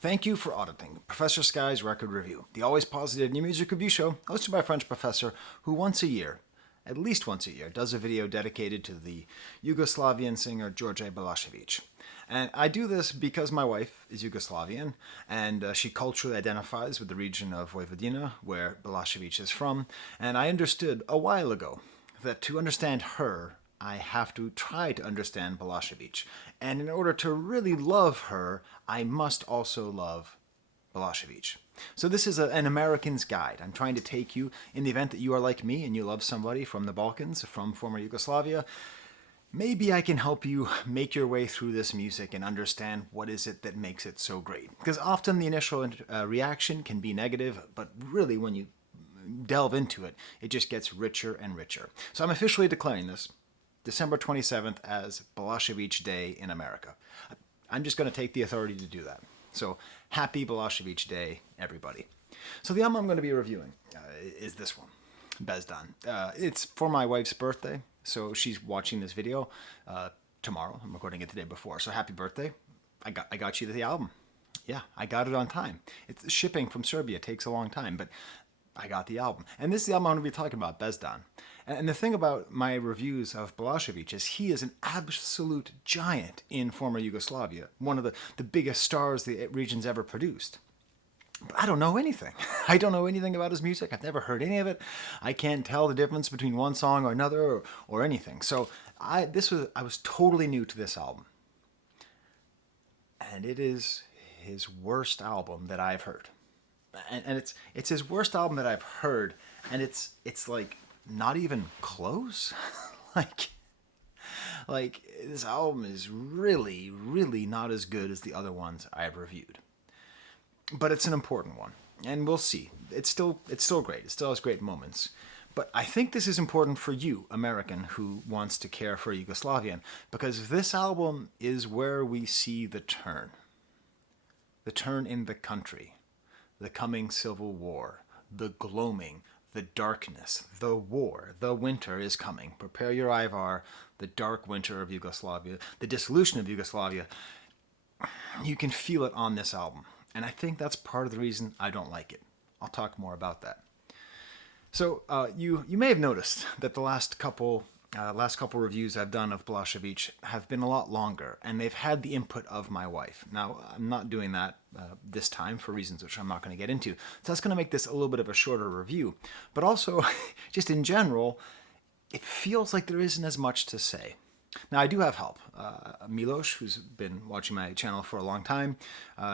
Thank you for auditing Professor Sky's Record Review, the always positive new music review show hosted by a French professor who once a year, at least once a year, does a video dedicated to the Yugoslavian singer George Balašević. And I do this because my wife is Yugoslavian, and she culturally identifies with the region of Vojvodina, where Balašević is from, and I understood a while ago that to understand her, I have to try to understand Balašević. And in order to really love her, I must also love Balašević. So this is an American's guide. I'm trying to take you, in the event that you are like me and you love somebody from the Balkans, from former Yugoslavia, maybe I can help you make your way through this music and understand what is it that makes it so great. Because often the initial reaction can be negative, but really when you delve into it, it just gets richer and richer. So I'm officially declaring this December 27th as Balašević Day in America. I'm just going to take the authority to do that. So happy Balašević Day, everybody. So the album I'm going to be reviewing is this one, Bezdan. It's for my wife's birthday, so she's watching this video tomorrow. I'm recording it the day before, so happy birthday. I got you the album. Yeah, I got it on time. It's shipping from Serbia takes a long time, but I got the album. And this is the album I'm going to be talking about, Bezdan. And the thing about my reviews of Balašević is he is an absolute giant in former Yugoslavia, one of the biggest stars the region's ever produced. But I don't know anything. I don't know anything about his music. I've never heard any of it. I can't tell the difference between one song or another or anything. So I was totally new to this album. And it is his worst album that I've heard. And it's his worst album that I've heard, and it's like not even close. like this album is really not as good as the other ones I've reviewed. But it's an important one, and we'll see. It's still great. It still has great moments. But I think this is important for you, American, who wants to care for Yugoslavian, because this album is where we see the turn in the country. The coming civil war, the gloaming, the darkness, the war, the winter is coming. Prepare your Ivar, the dark winter of Yugoslavia, the dissolution of Yugoslavia. You can feel it on this album. And I think that's part of the reason I don't like it. I'll talk more about that. So you may have noticed that the last couple reviews I've done of Balašević have been a lot longer, and they've had the input of my wife. Now, I'm not doing that this time for reasons which I'm not going to get into, so that's going to make this a little bit of a shorter review. But also, just in general, it feels like there isn't as much to say. Now, I do have help. Milos, who's been watching my channel for a long time,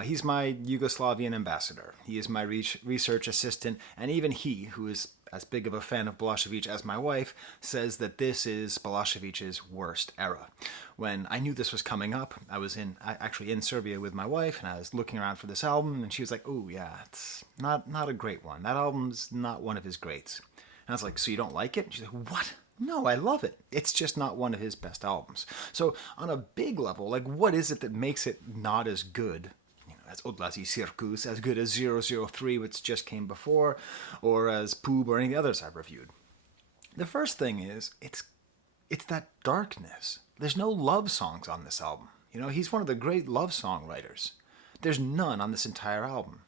he's my Yugoslavian ambassador. He is my research assistant, and even he, who is as big of a fan of Balašević as my wife, says that this is Balašević's worst era. When I knew this was coming up, I was actually in Serbia with my wife, and I was looking around for this album, and she was like, "Oh yeah, it's not a great one. That album's not one of his greats." And I was like, "So you don't like it?" And she's like, "What? No, I love it. It's just not one of his best albums." So on a big level, like, what is it that makes it not as good as Odlazi Circus, as good as 003, which just came before, or as Poob or any of the others I've reviewed? The first thing is, it's that darkness. There's no love songs on this album. He's one of the great love song writers. There's none on this entire album.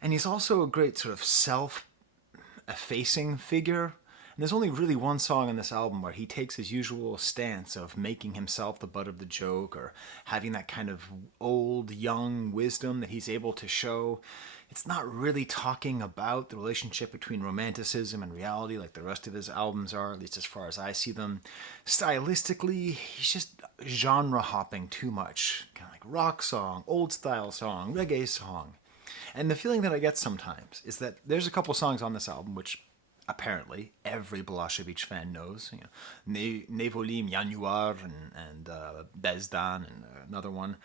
And he's also a great sort of self-effacing figure. And there's only really one song on this album where he takes his usual stance of making himself the butt of the joke or having that kind of old, young wisdom that he's able to show. It's not really talking about the relationship between romanticism and reality like the rest of his albums are, at least as far as I see them. Stylistically, he's just genre hopping too much. Kind of like rock song, old style song, reggae song. And the feeling that I get sometimes is that there's a couple songs on this album which apparently every Balašević fan knows, Ne volim, januar, and Bezdan, and another one.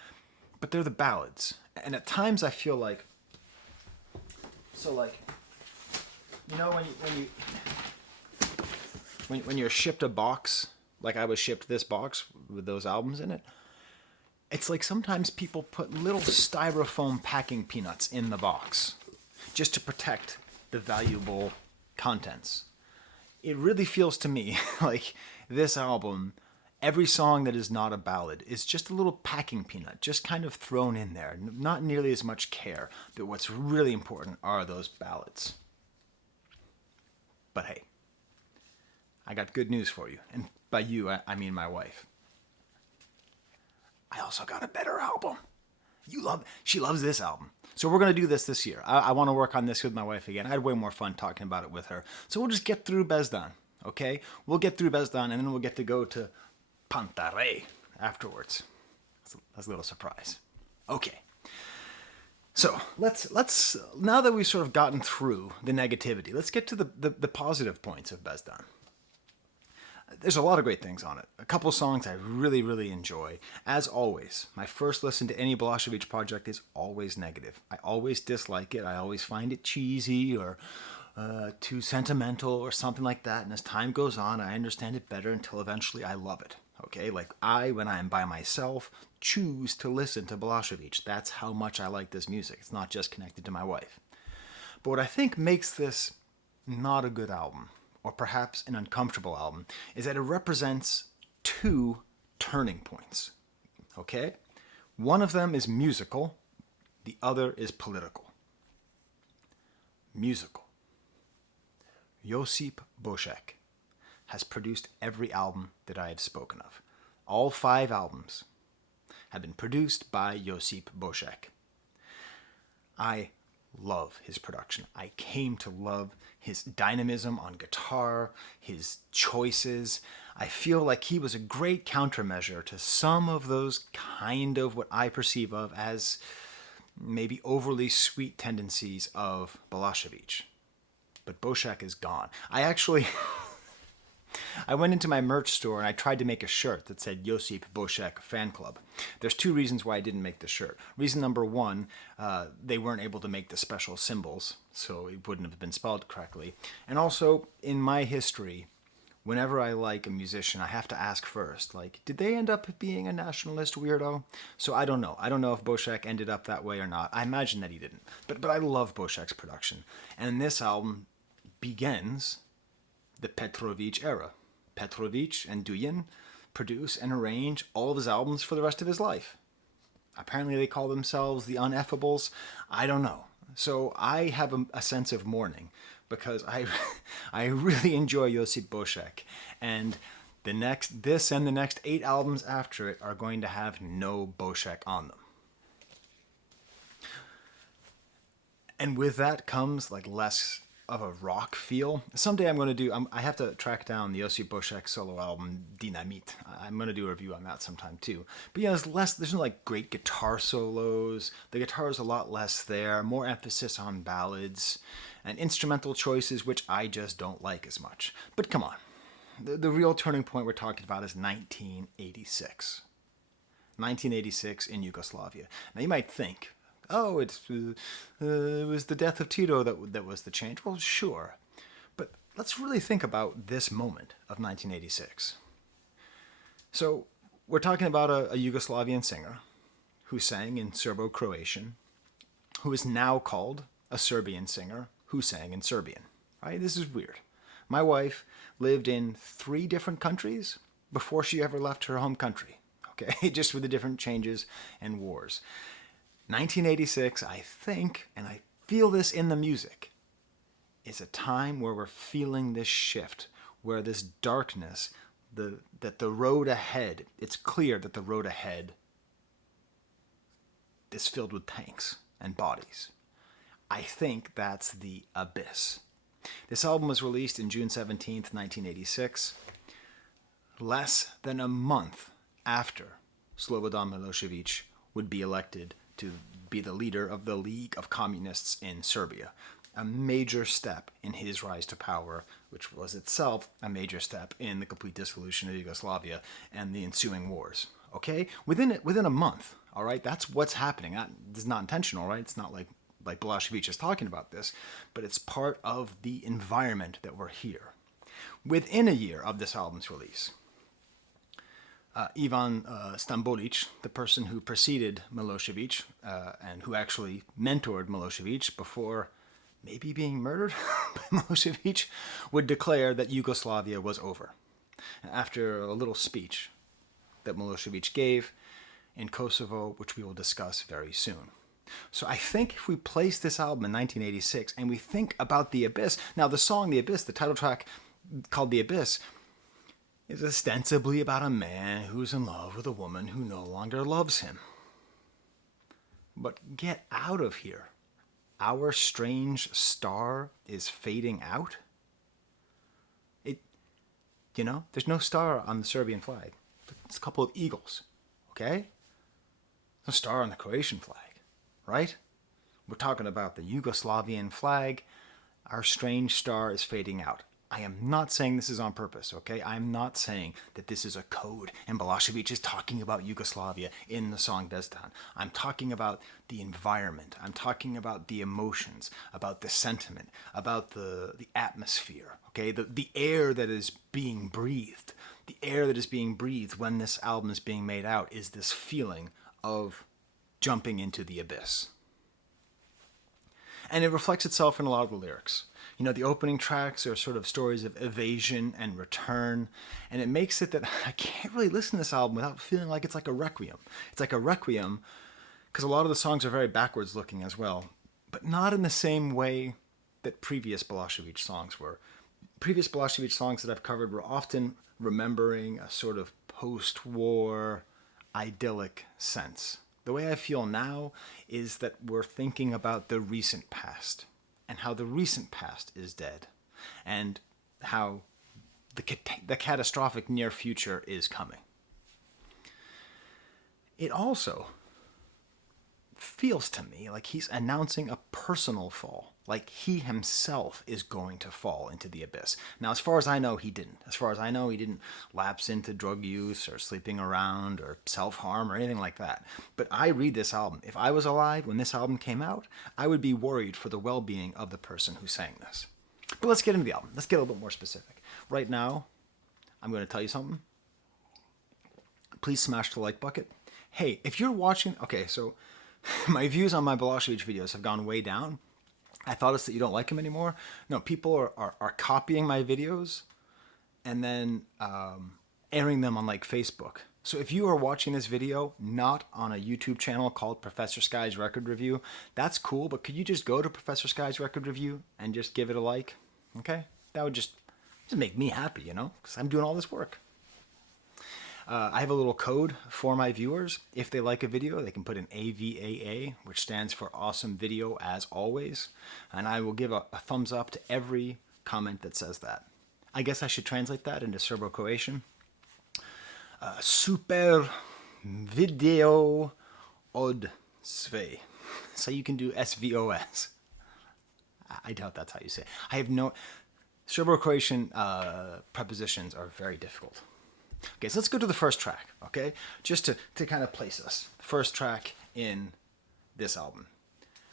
But they're the ballads. And at times I feel like, when you're shipped a box, like I was shipped this box with those albums in it, it's like sometimes people put little styrofoam packing peanuts in the box just to protect the valuable contents. It really feels to me like this album Every song that is not a ballad is just a little packing peanut, just kind of thrown in there, not nearly as much care. But what's really important are those ballads. But hey, I got good news for you. And by you, I mean my wife. I also got a better album. She loves this album. So we're going to do this year. I want to work on this with my wife again. I had way more fun talking about it with her. So we'll just get through Bezdan, okay? We'll get through Bezdan, and then we'll get to go to Pantare afterwards. That's a little surprise. Okay. So let's now that we've sort of gotten through the negativity, let's get to the positive points of Bezdan. There's a lot of great things on it. A couple songs I really, really enjoy. As always, my first listen to any Balašević project is always negative. I always dislike it. I always find it cheesy or too sentimental or something like that. And as time goes on, I understand it better until eventually I love it. Okay, like when I am by myself, choose to listen to Balašević. That's how much I like this music. It's not just connected to my wife. But what I think makes this not a good album, or perhaps an uncomfortable album, is that it represents two turning points. Okay? One of them is musical, the other is political. Musical. Josip Bocek has produced every album that I have spoken of. All 5 albums have been produced by Josip Bocek. I love his production. I came to love his dynamism on guitar, his choices. I feel like he was a great countermeasure to some of those kind of what I perceive of as maybe overly sweet tendencies of Balašević. But Bocek is gone. I went into my merch store and I tried to make a shirt that said Josip Bocek Fan Club. There's 2 reasons why I didn't make the shirt. Reason number 1, they weren't able to make the special symbols, so it wouldn't have been spelled correctly. And also, in my history, whenever I like a musician, I have to ask first, like, did they end up being a nationalist weirdo? So I don't know. I don't know if Bocek ended up that way or not. I imagine that he didn't. But I love Bocek's production. And this album begins the Petrović era. Petrović and Duyin produce and arrange all of his albums for the rest of his life. Apparently they call themselves the Uneffables. I don't know. So I have a sense of mourning because I really enjoy Josip Bocek. And this and the next 8 albums after it are going to have no Bocek on them. And with that comes like less of a rock feel. Someday I'm going to I have to track down the Josip Bocek solo album, Dynamite. I'm going to do a review on that sometime too. But yeah, there's no like great guitar solos. The guitar is a lot less there, more emphasis on ballads and instrumental choices, which I just don't like as much. But come on, the real turning point we're talking about is 1986. 1986 in Yugoslavia. Now you might think, oh, it was the death of Tito that was the change. Well, sure. But let's really think about this moment of 1986. So we're talking about a Yugoslavian singer who sang in Serbo-Croatian, who is now called a Serbian singer who sang in Serbian. Right? This is weird. My wife lived in 3 different countries before she ever left her home country. Okay, just with the different changes and wars. 1986, I think, and I feel this in the music, is a time where we're feeling this shift, where this darkness, that the road ahead, it's clear that the road ahead is filled with tanks and bodies. I think that's the abyss. This album was released in June 17th, 1986, less than a month after Slobodan Milošević would be elected to be the leader of the League of Communists in Serbia. A major step in his rise to power, which was itself a major step in the complete dissolution of Yugoslavia and the ensuing wars. Okay? Within a month, all right? That's what's happening. This is not intentional, right? It's not like Balašević is talking about this, but it's part of the environment that we're here. Within a year of this album's release, Ivan Stambolić, the person who preceded Milošević and who actually mentored Milošević before maybe being murdered by Milošević, would declare that Yugoslavia was over. After a little speech, that Milosevic gave in Kosovo, which we will discuss very soon. So I think if we place this album in 1986 and we think about The Abyss, now the song The Abyss, the title track called The Abyss, is ostensibly about a man who's in love with a woman who no longer loves him. But get out of here. Our strange star is fading out. There's no star on the Serbian flag. It's a couple of eagles, okay? No star on the Croatian flag, right? We're talking about the Yugoslavian flag. Our strange star is fading out. I am not saying this is on purpose, okay? I'm not saying that this is a code and Balašević is talking about Yugoslavia in the song Bezdan. I'm talking about the environment. I'm talking about the emotions, about the sentiment, about the atmosphere, okay? The air that is being breathed. The air that is being breathed when this album is being made out is this feeling of jumping into the abyss. And it reflects itself in a lot of the lyrics. The opening tracks are sort of stories of evasion and return, and it makes it that I can't really listen to this album without feeling like it's like a requiem. It's like a requiem because a lot of the songs are very backwards looking as well, but not in the same way that previous Balašević songs were. Previous Balašević songs that I've covered were often remembering a sort of post-war idyllic sense. The way I feel now is that we're thinking about the recent past and how the recent past is dead and how the catastrophic near future is coming. It also feels to me like he's announcing a personal fall, like he himself is going to fall into the abyss. Now, as far as I know, he didn't. As far as I know, he didn't lapse into drug use or sleeping around or self-harm or anything like that. But I read this album. If I was alive when this album came out, I would be worried for the well-being of the person who sang this. But let's get into the album. Let's get a little bit more specific. Right now, I'm going to tell you something. Please smash the like bucket. Hey, if you're watching... Okay, so my views on my Balašević videos have gone way down. I thought it's that you don't like him anymore. No, people are copying my videos and then airing them on like Facebook. So if you are watching this video not on a YouTube channel called Professor Sky's Record Review, that's cool, but could you just go to Professor Sky's Record Review and just give it a like? Okay? That would just make me happy, because I'm doing all this work. I have a little code for my viewers. If they like a video, they can put in AVAA, which stands for Awesome Video As Always, and I will give a thumbs up to every comment that says that. I guess I should translate that into Serbo-Croatian. Super video od sve. So you can do SVOS. I doubt that's how you say it. I have no... Serbo-Croatian prepositions are very difficult. Okay, so let's go to the first track, okay? Just to kind of place us. First track in this album.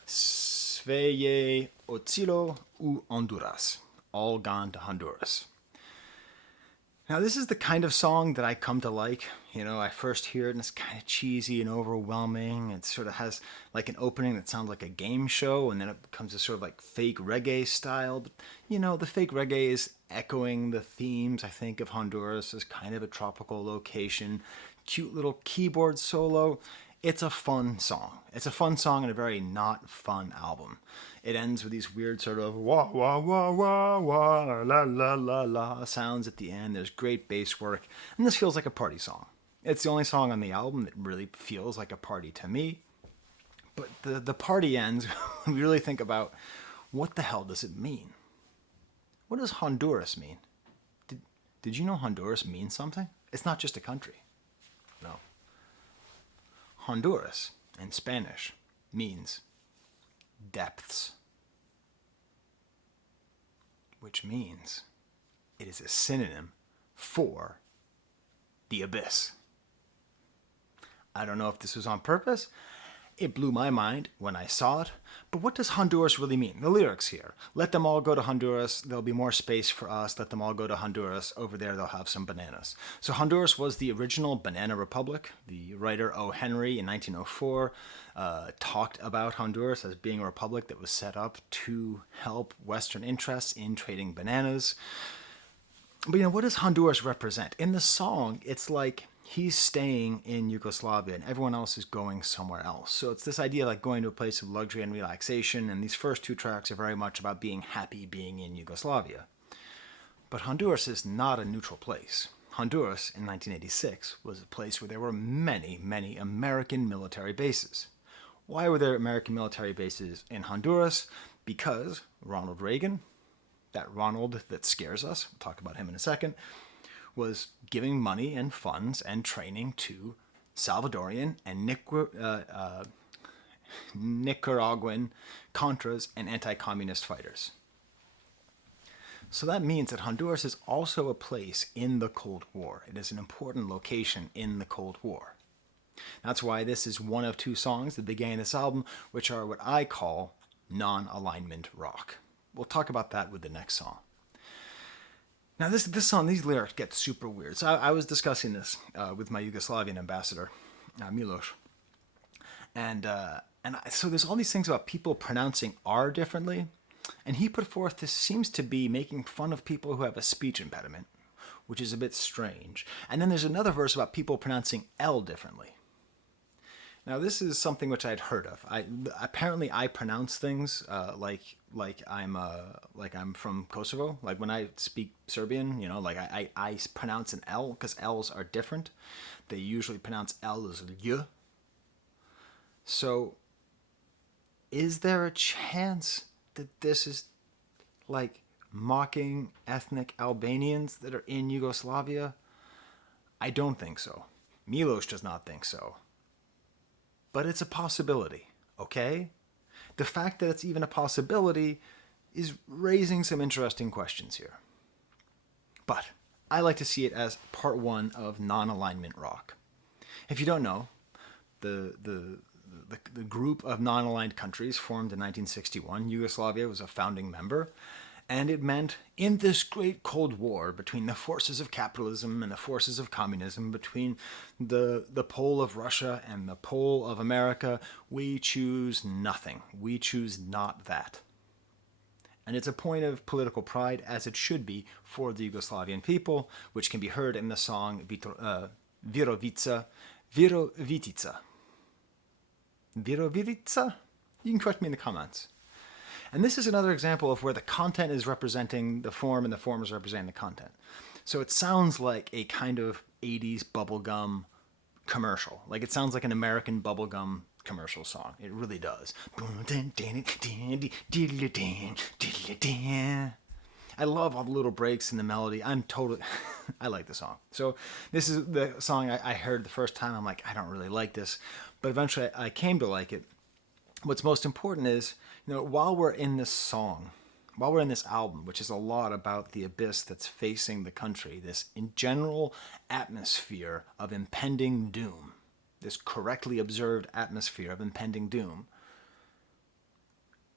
Sve je Otislo u Honduras. All gone to Honduras. Now, this is the kind of song that I come to like. I first hear it and it's kind of cheesy and overwhelming. It sort of has like an opening that sounds like a game show, and then it becomes a sort of like fake reggae style. But, the fake reggae is echoing the themes, I think, of Honduras as kind of a tropical location. Cute little keyboard solo. It's a fun song. It's a fun song and a very not fun album. It ends with these weird sort of wah, wah, wah, wah, wah, la, la, la, la sounds at the end. There's great bass work. And this feels like a party song. It's the only song on the album that really feels like a party to me. But the party ends when we really think about what the hell does it mean? What does Honduras mean? Did you know Honduras means something? It's not just a country. No. Honduras, in Spanish, means depths, which means it is a synonym for the abyss. I don't know if this was on purpose. It blew my mind when I saw it. But what does Honduras really mean? The lyrics here. Let them all go to Honduras. There'll be more space for us. Let them all go to Honduras. Over there, they'll have some bananas. So Honduras was the original banana republic. The writer O. Henry in 1904 talked about Honduras as being a republic that was set up to help Western interests in trading bananas. But what does Honduras represent? In the song, it's like he's staying in Yugoslavia and everyone else is going somewhere else. So it's this idea like going to a place of luxury and relaxation, and these first two tracks are very much about being happy being in Yugoslavia. But Honduras is not a neutral place. Honduras in 1986 was a place where there were many, many American military bases. Why were there American military bases in Honduras? Because Ronald Reagan, that Ronald that scares us, we'll talk about him in a second, was giving money and funds and training to Salvadorian and Nicaraguan Contras and anti-communist fighters. So that means that Honduras is also a place in the Cold War. It is an important location in the Cold War. That's why this is one of two songs that began this album, which are what I call non-alignment rock. We'll talk about that with the next song. Now this song, these lyrics get super weird. So I was discussing this with my Yugoslavian ambassador, Miloš. So there's all these things about people pronouncing R differently. And he put forth this seems to be making fun of people who have a speech impediment, which is a bit strange. And then there's another verse about people pronouncing L differently. Now this is something which I'd heard of. Apparently I pronounce things like I'm from Kosovo. Like when I speak Serbian, like I pronounce an L because L's are different. They usually pronounce L as L. So is there a chance that this is like mocking ethnic Albanians that are in Yugoslavia? I don't think so. Miloš does not think so. But it's a possibility, okay? The fact that it's even a possibility is raising some interesting questions here. But I like to see it as part one of non-alignment rock. If you don't know, the group of non-aligned countries formed in 1961. Yugoslavia was a founding member, and it meant in this great Cold War between the forces of capitalism and the forces of communism, between the pole of Russia and the pole of America, we choose nothing. We choose not that. And it's a point of political pride, as it should be for the Yugoslavian people, which can be heard in the song Virovitica. Virovitica? You can correct me in the comments. And this is another example of where the content is representing the form and the form is representing the content. So it sounds like a kind of 80s bubblegum commercial. Like it sounds like an American bubblegum commercial song. It really does. I love all the little breaks in the melody. I like the song. So this is the song I heard the first time. I'm like, I don't really like this. But eventually I came to like it. What's most important is, while we're in this song, while we're in this album, which is a lot about the abyss that's facing the country, this in general atmosphere of impending doom, this correctly observed atmosphere of impending doom,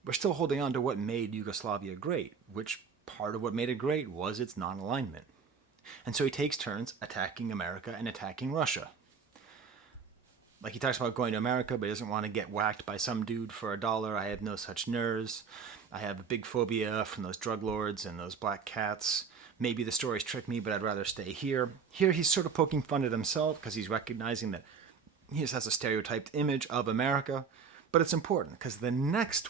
we're still holding on to what made Yugoslavia great, which part of what made it great was its non-alignment. And so he takes turns attacking America and attacking Russia. Like he talks about going to America, but he doesn't want to get whacked by some dude for $1. I have no such nerves. I have a big phobia from those drug lords and those black cats. Maybe the stories trick me, but I'd rather stay here. Here he's sort of poking fun at himself because he's recognizing that he just has a stereotyped image of America. But it's important because the next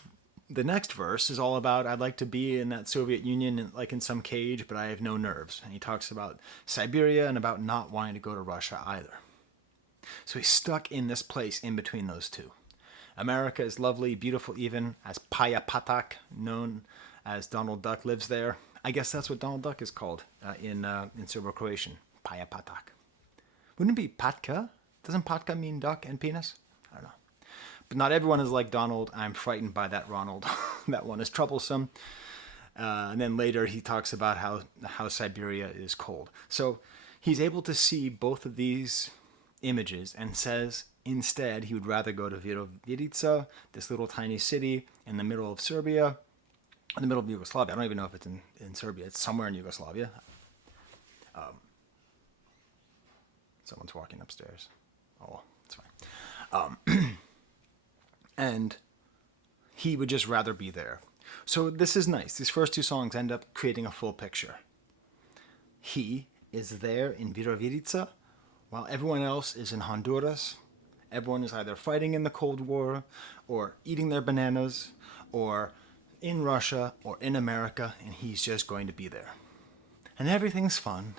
verse is all about, I'd like to be in that Soviet Union, like in some cage, but I have no nerves. And he talks about Siberia and about not wanting to go to Russia either. So he's stuck in this place in between those two. America is lovely, beautiful, even as Paja Patak, known as Donald Duck, lives there. I guess that's what Donald Duck is called in Serbo-Croatian, Paja Patak. Wouldn't it be Patka? Doesn't Patka mean duck and penis? I don't know. But not everyone is like Donald. I'm frightened by that Ronald. That one is troublesome. And then later he talks about how Siberia is cold. So he's able to see both of these images and says instead he would rather go to Virovitica, this little tiny city in the middle of Serbia, in the middle of Yugoslavia. I don't even know if it's in Serbia. It's somewhere in Yugoslavia. Someone's walking upstairs. Oh, it's fine. And he would just rather be there. So this is nice. These first two songs end up creating a full picture. He is there in Virovitica while everyone else is in Honduras. Everyone is either fighting in the Cold War, or eating their bananas, or in Russia, or in America, and he's just going to be there. And everything's fun,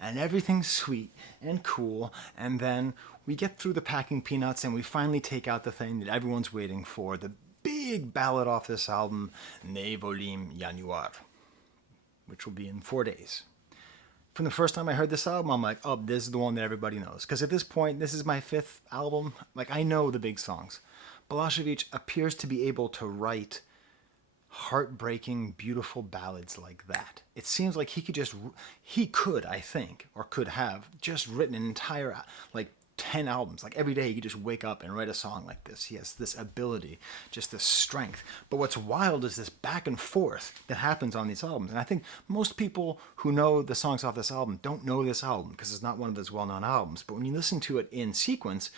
and everything's sweet and cool, and then we get through the packing peanuts and we finally take out the thing that everyone's waiting for, the big ballad off this album, Ne volim, januar, which will be in 4 days. From the first time I heard this album, I'm like, oh, this is the one that everybody knows. Because at this point, this is my 5th album. Like, I know the big songs. Balašević appears to be able to write heartbreaking, beautiful ballads like that. It seems like he could, I think, or could have, just written an entire, like, 10 albums. Like, every day he could just wake up and write a song like this. He has this ability, just this strength. But what's wild is this back and forth that happens on these albums. And I think most people who know the songs off this album don't know this album because it's not one of his well-known albums. But when you listen to it in sequence,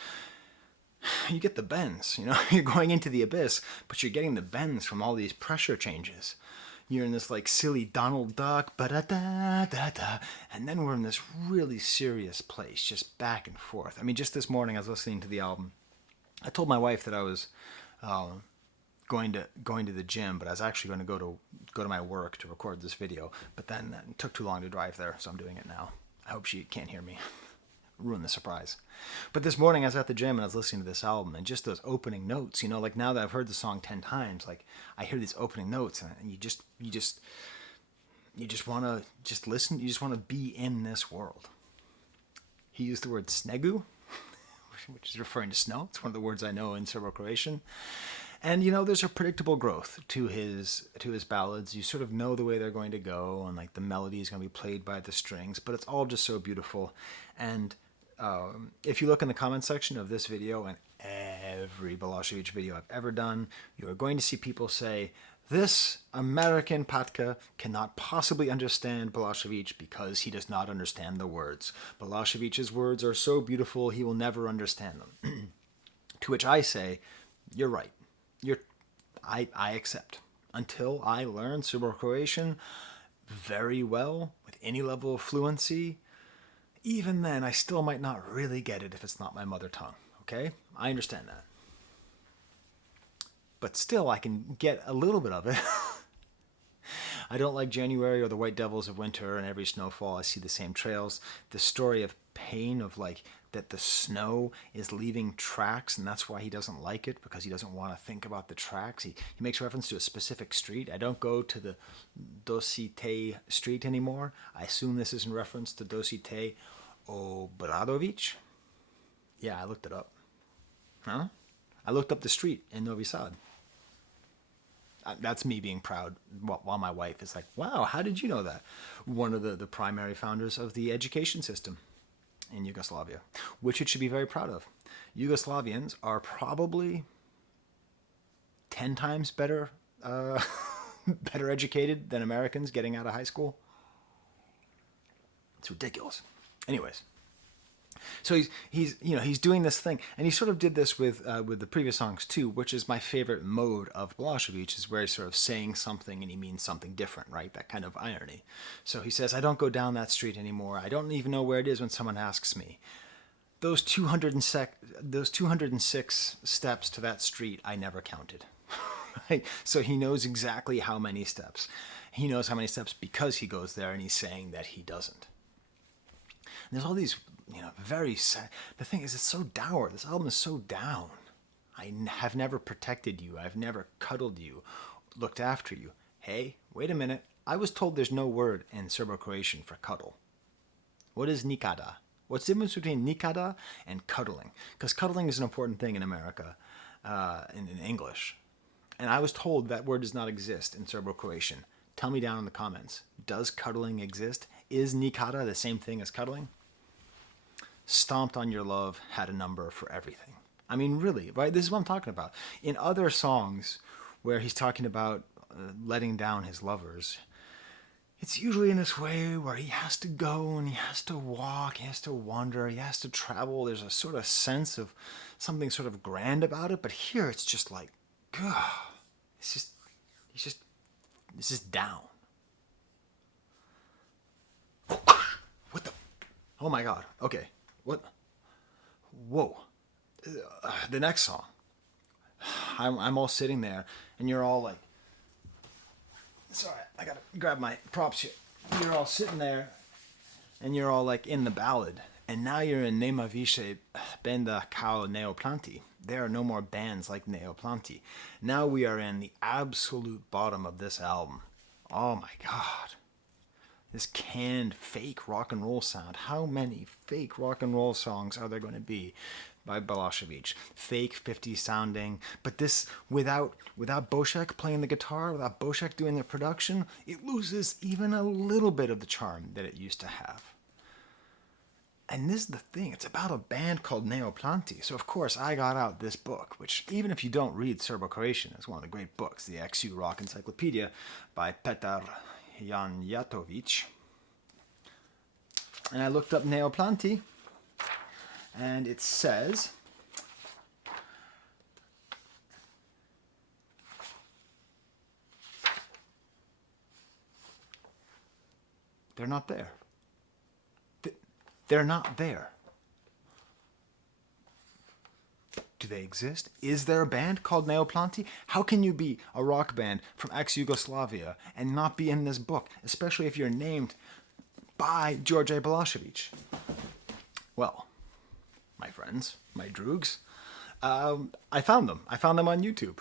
you get the bends. You know, you're going into the abyss, but you're getting the bends from all these pressure changes. You're in this like silly Donald Duck, ba-da-da-da-da, and then we're in this really serious place, just back and forth. I mean, just this morning I was listening to the album. I told my wife that I was going to the gym, but I was actually going to go to my work to record this video. But then it took too long to drive there, so I'm doing it now. I hope she can't hear me. Ruin the surprise. But this morning I was at the gym and I was listening to this album, and just those opening notes, you know, like now that I've heard the song 10 times, like I hear these opening notes and you just want to just listen. You just want to be in this world. He used the word snegu, which is referring to snow. It's one of the words I know in Serbo-Croatian. And, you know, there's a predictable growth to his ballads. You sort of know the way they're going to go, and like the melody is going to be played by the strings, but it's all just so beautiful. And if you look in the comment section of this video and every Balašević video I've ever done, you are going to see people say, this American Patka cannot possibly understand Balašević because he does not understand the words. Balašević's words are so beautiful, he will never understand them. To which I say, you're right. I accept. Until I learn Serbo-Croatian very well, with any level of fluency, even then I still might not really get it if it's not my mother tongue. Okay? I understand that. But still, I can get a little bit of it. I don't like January or the white devils of winter, and every snowfall I see the same trails. The story of pain, of like that the snow is leaving tracks, and that's why he doesn't like it, because he doesn't want to think about the tracks. He makes reference to a specific street. I don't go to the Dosite street anymore. I assume this is in reference to Dosite Obradović. Yeah, I looked it up. Huh? I looked up the street in Novi Sad. That's me being proud, while my wife is like, wow, how did you know that? One of the primary founders of the education system in Yugoslavia, which it should be very proud of. Yugoslavians are probably 10 times better better educated than Americans getting out of high school. It's ridiculous. Anyways. So he's doing this thing, and he sort of did this with the previous songs too, which is my favorite mode of Balašević, is where he's sort of saying something and he means something different, right? That kind of irony. So he says, I don't go down that street anymore. I don't even know where it is when someone asks me. Those 206 steps to that street, I never counted. Right? So he knows exactly how many steps. He knows how many steps because he goes there, and he's saying that he doesn't. And there's all these, very sad. The thing is, it's so dour. This album is so down. I have never protected you. I've never cuddled you, looked after you. Hey, wait a minute. I was told there's no word in Serbo-Croatian for cuddle. What is nikada? What's the difference between nikada and cuddling? Because cuddling is an important thing in America, in English. And I was told that word does not exist in Serbo-Croatian. Tell me down in the comments. Does cuddling exist? Is nikada the same thing as cuddling? Stomped on your love, had a number for everything. I mean, really, right? This is what I'm talking about. In other songs where he's talking about letting down his lovers, it's usually in this way where he has to go and he has to walk, he has to wander, he has to travel. There's a sort of sense of something sort of grand about it. But here it's just like, God, it's just down. What the? Oh my God. Okay. What? whoa. The next song. I'm all sitting there, and you're all like, sorry, I gotta grab my props here. You're all sitting there, and you're all like in the ballad, and now you're in Nema, više, benda, Neoplanti. There are no more bands like Neoplanti. Now we are in the absolute bottom of this album. Oh my God. This canned fake rock and roll sound. How many fake rock and roll songs are there going to be by Balašević? Fake 50s sounding, but this without Bocek playing the guitar, without Bocek doing the production, it loses even a little bit of the charm that it used to have. And this is the thing, it's about a band called Neoplanti. So of course I got out this book, which even if you don't read Serbo-Croatian, is one of the great books, the XU Rock Encyclopedia by Petar Janjatovic. And I looked up Neoplanti, and it says they're not there. They're not there. Do they exist? Is there a band called Neoplanti? How can you be a rock band from ex-Yugoslavia and not be in this book, especially if you're named by George Balašević? Well, my friends, my droogs, I found them. I found them on YouTube.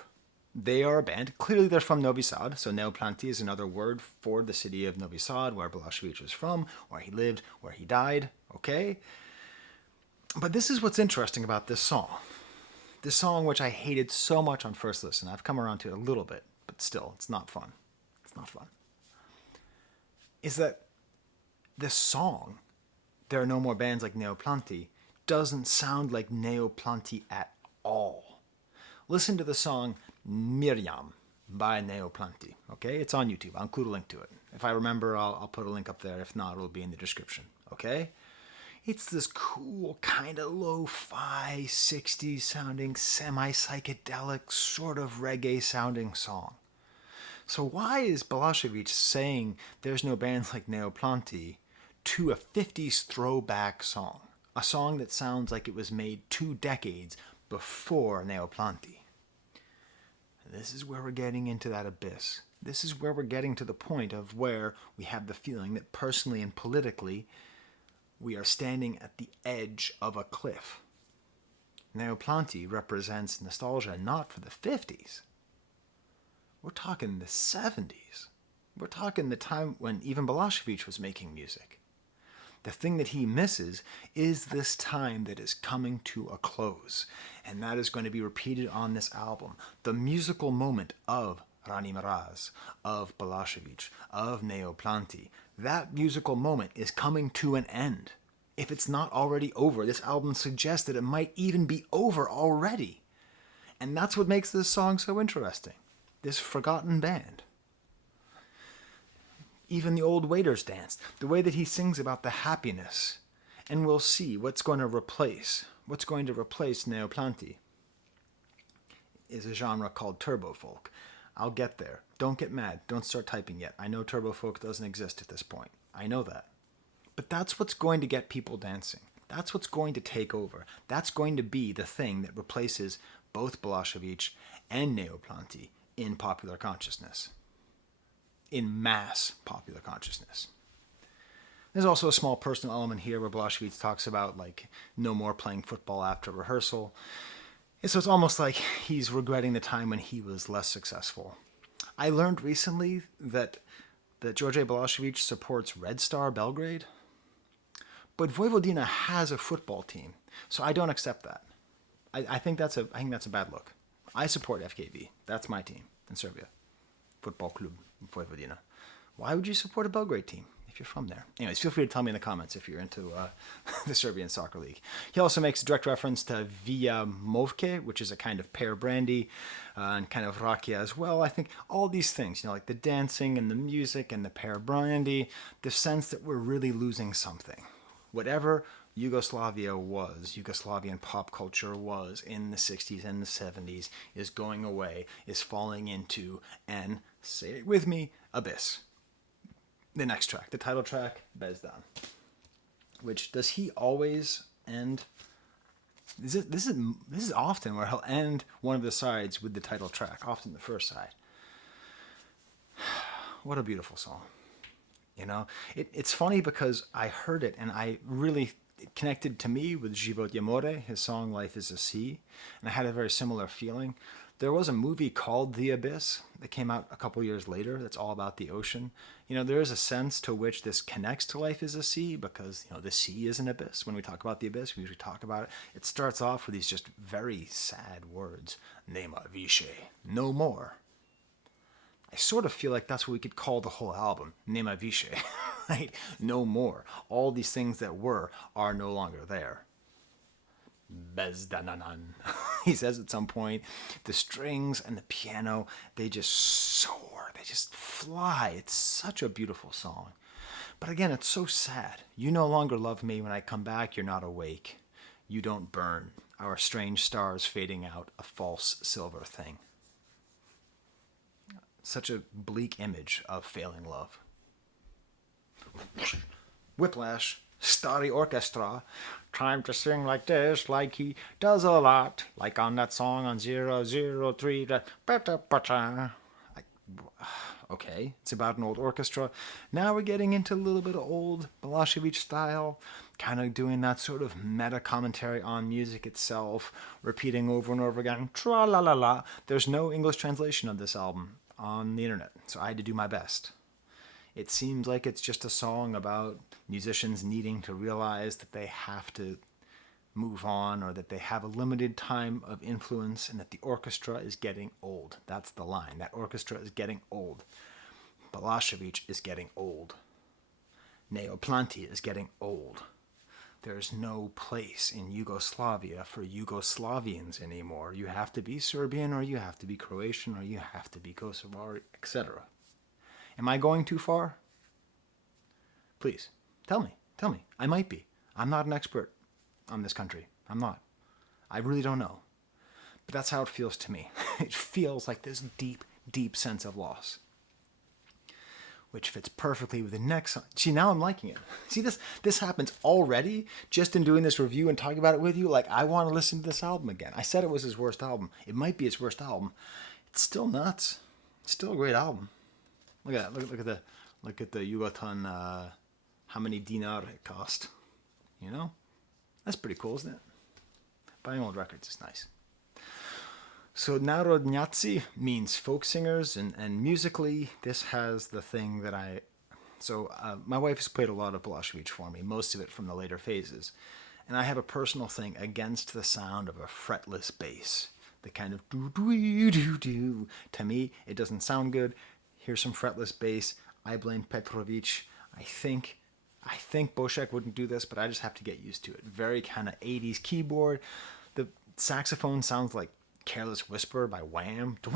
They are a band. Clearly they're from Novi Sad, so Neoplanti is another word for the city of Novi Sad, where Balašević was from, where he lived, where he died, okay? But this is what's interesting about this song. This song, which I hated so much on first listen. I've come around to it a little bit, but still, it's not fun. It's not fun. Is that this song, There Are No More Bands Like Neoplanti, doesn't sound like Neoplanti at all. Listen to the song Miriam by Neoplanti, okay? It's on YouTube. I'll include a link to it. If I remember, I'll put a link up there. If not, it'll be in the description, okay? It's this cool, kind of lo-fi, 60s sounding, semi-psychedelic, sort of reggae sounding song. So why is Balašević saying there's no bands like Neoplanti to a 50s throwback song? A song that sounds like it was made 2 decades before Neoplanti. This is where we're getting into that abyss. This is where we're getting to the point of where we have the feeling that personally and politically we are standing at the edge of a cliff. Neoplanti represents nostalgia not for the 50s. We're talking the 70s. We're talking the time when even Balašević was making music. The thing that he misses is this time that is coming to a close. And that is going to be repeated on this album. The musical moment of Rani Mraz, of Balašević, of Neoplanti. That musical moment is coming to an end. If it's not already over, this album suggests that it might even be over already. And that's what makes this song so interesting. This forgotten band. Even the old waiters danced. The way that he sings about the happiness. And we'll see what's going to replace Neoplanti is a genre called turbo folk. I'll get there. Don't get mad. Don't start typing yet. I know turbo folk doesn't exist at this point. I know that. But that's what's going to get people dancing. That's what's going to take over. That's going to be the thing that replaces both Balašević and Neoplanti in popular consciousness. In mass popular consciousness. There's also a small personal element here where Balašević talks about like no more playing football after rehearsal. And so it's almost like he's regretting the time when he was less successful. I learned recently that George Balašević supports Red Star Belgrade, but Vojvodina has a football team, so I don't accept that. I think that's a bad look. I support FKV. That's my team in Serbia. Football Club Vojvodina. Why would you support a Belgrade team if you're from there? Anyways, feel free to tell me in the comments if you're into the Serbian soccer league. He also makes a direct reference to Virovitica, which is a kind of pear brandy, and kind of rakia as well. I think all these things, like the dancing and the music and the pear brandy, the sense that we're really losing something. Whatever Yugoslavia was, Yugoslavian pop culture was in the 60s and the 70s, is going away, is falling into an, say it with me, abyss. The next track, the title track, Bezdan. Which, does he always end This is often where he'll end one of the sides with the title track, often the first side. What a beautiful song. It's funny because I heard it and it connected to me with Život je more, his song Life is a Sea, and I had a very similar feeling. There was a movie called The Abyss that came out a couple years later that's all about the ocean. There is a sense to which this connects to Life is a Sea because, the sea is an abyss. When we talk about the abyss, we usually talk about it. It starts off with these just very sad words. Nema, više, no more. I sort of feel like that's what we could call the whole album. Nema, više, right? No more. All these things that were are no longer there. Bezdan. He says at some point, the strings and the piano, they just soar. They just fly. It's such a beautiful song. But again, it's so sad. You no longer love me. When I come back, you're not awake. You don't burn. Our strange stars fading out, a false silver thing. Such a bleak image of failing love. Whiplash. Stari orkestra, time to sing like this, like he does a lot, like on that song on 003. Okay, it's about an old orchestra. Now we're getting into a little bit of old Balašević style, kind of doing that sort of meta commentary on music itself, repeating over and over again, tra-la-la-la. There's no English translation of this album on the internet, so I had to do my best. It seems like it's just a song about musicians needing to realize that they have to move on or that they have a limited time of influence and that the orchestra is getting old. That's the line. That orchestra is getting old. Balašević is getting old. Neoplanti is getting old. There's no place in Yugoslavia for Yugoslavians anymore. You have to be Serbian or you have to be Croatian or you have to be Kosovar, etc. Am I going too far? Please, tell me. I might be. I'm not an expert on this country. I'm not. I really don't know. But that's how it feels to me. It feels like this deep, deep sense of loss. Which fits perfectly with the next song. See, now I'm liking it. See, this happens already just in doing this review and talking about it with you. Like, I want to listen to this album again. I said it was his worst album. It might be his worst album. It's still nuts. It's still a great album. Look at that. Look at the Yugoton, how many dinar it cost. That's pretty cool, isn't it? Buying old records is nice. So Narodnjaci means folk singers, and musically, this has the thing that my wife has played a lot of Balašević for me, most of it from the later phases. And I have a personal thing against the sound of a fretless bass. The kind of do-do-do-do. To me, it doesn't sound good. Here's some fretless bass. I blame Petrović. I think Bocek wouldn't do this, but I just have to get used to it. Very kind of 80s keyboard. The saxophone sounds like Careless Whisper by Wham. But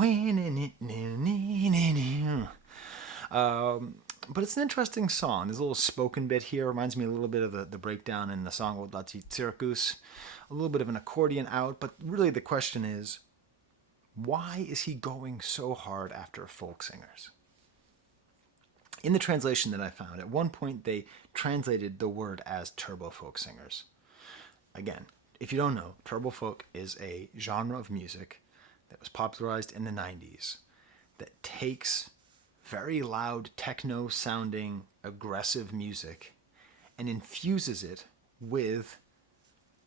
it's an interesting song. There's a little spoken bit here. Reminds me a little bit of the breakdown in the song Odlaci Circus. A little bit of an accordion out. But really the question is, why is he going so hard after folk singers? In the translation that I found, at one point they translated the word as turbo folk singers. Again, if you don't know, turbo folk is a genre of music that was popularized in the 90s that takes very loud techno-sounding aggressive music and infuses it with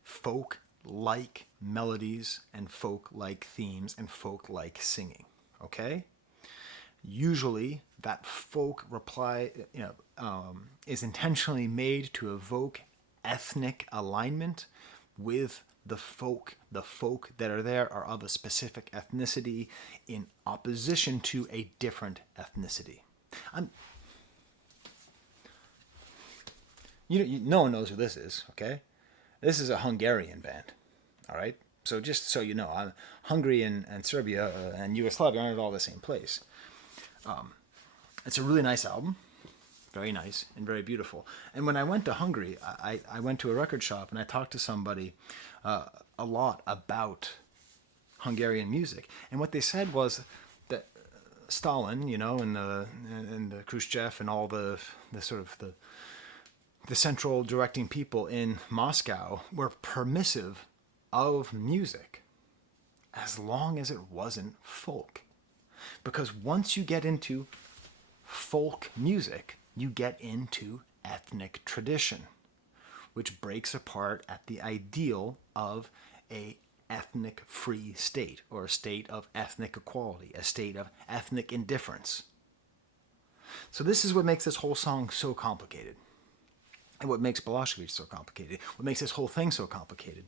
folk-like melodies and folk-like themes and folk-like singing. Okay? Usually, that folk is intentionally made to evoke ethnic alignment with the folk. The folk that are there are of a specific ethnicity in opposition to a different ethnicity. No one knows who this is, okay? This is a Hungarian band, all right? So just so you know, Hungary and Serbia and Yugoslavia aren't all the same place. It's a really nice album, very nice and very beautiful. And when I went to Hungary, I went to a record shop and I talked to somebody a lot about Hungarian music. And what they said was that Stalin, and the Khrushchev and all the sort of the central directing people in Moscow were permissive of music as long as it wasn't folk. Because once you get into folk music, you get into ethnic tradition, which breaks apart at the ideal of a ethnic free state, or a state of ethnic equality, a state of ethnic indifference. So this is what makes this whole song so complicated. And what makes Balašević so complicated, what makes this whole thing so complicated,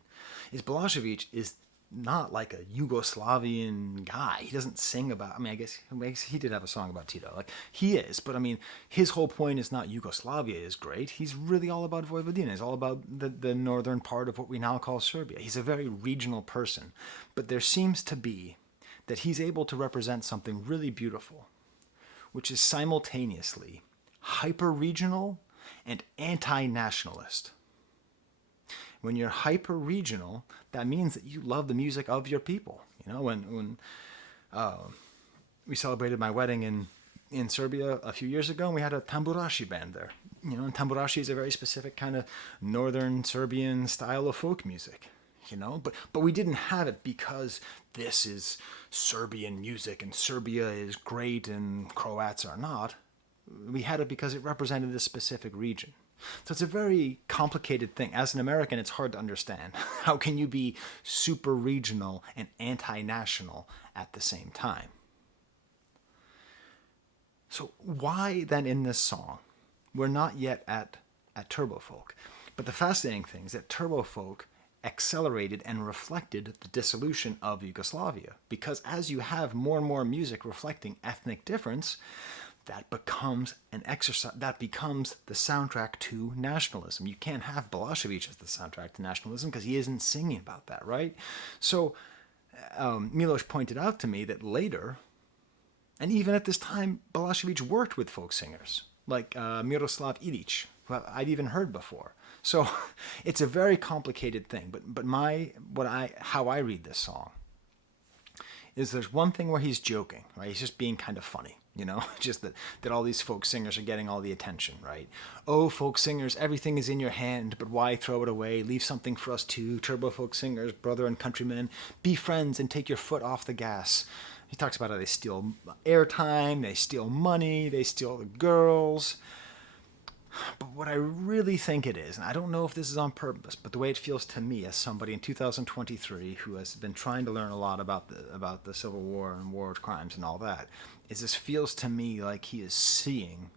is Balašević is not like a Yugoslavian guy. He doesn't sing about, I guess he did have a song about Tito. Like, he is, but his whole point is not Yugoslavia is great. He's really all about Vojvodina. He's all about the northern part of what we now call Serbia. He's a very regional person. But there seems to be that he's able to represent something really beautiful, which is simultaneously hyper-regional and anti-nationalist. When you're hyper-regional, that means that you love the music of your people. You know, when we celebrated my wedding in Serbia a few years ago, and we had a tamburashi band there. You know, and tamburashi is a very specific kind of northern Serbian style of folk music. You know, but we didn't have it because this is Serbian music and Serbia is great and Croats are not. We had it because it represented this specific region. So it's a very complicated thing. As an American, it's hard to understand. How can you be super regional and anti-national at the same time? So why then in this song? We're not yet at turbo folk. But the fascinating thing is that turbo folk accelerated and reflected the dissolution of Yugoslavia. Because as you have more and more music reflecting ethnic difference, that becomes an exercise, that becomes the soundtrack to nationalism. You can't have Balašević as the soundtrack to nationalism because he isn't singing about that, right? So Miloš pointed out to me that later, and even at this time, Balašević worked with folk singers like Miroslav Ilić, who I'd even heard before. So it's a very complicated thing. But how I read this song is there's one thing where he's joking, right? He's just being kind of funny. You know, just that all these folk singers are getting all the attention, right? Oh, folk singers, everything is in your hand, but why throw it away? Leave something for us too. Turbo folk singers, brother and countrymen, be friends and take your foot off the gas. He talks about how they steal airtime, they steal money, they steal the girls. But what I really think it is, and I don't know if this is on purpose, but the way it feels to me as somebody in 2023 who has been trying to learn a lot about the Civil War and war crimes and all that, is this feels to me like he is seeing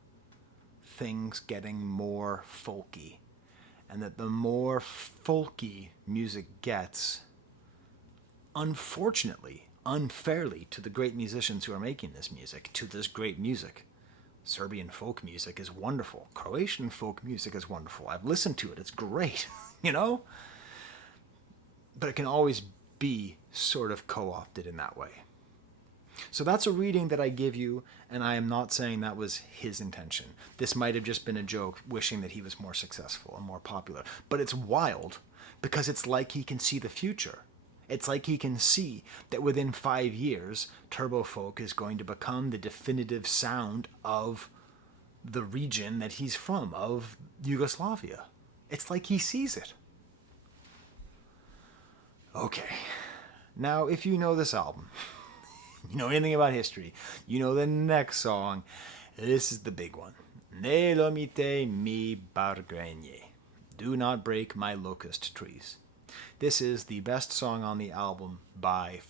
things getting more folky. And that the more folky music gets, unfortunately, unfairly to the great musicians who are making this music, to this great music. Serbian folk music is wonderful. Croatian folk music is wonderful. I've listened to it. It's great, you know? But it can always be sort of co-opted in that way. So that's a reading that I give you, and I am not saying that was his intention. This might have just been a joke, wishing that he was more successful and more popular. But it's wild, because it's like he can see the future. It's like he can see that within 5 years, turbo folk is going to become the definitive sound of the region that he's from, of Yugoslavia. It's like he sees it. Okay. Now, if you know this album, you know anything about history, you know the next song, this is the big one. Ne lomite mi bagrenje. Do not break my locust trees. This is the best song on the album by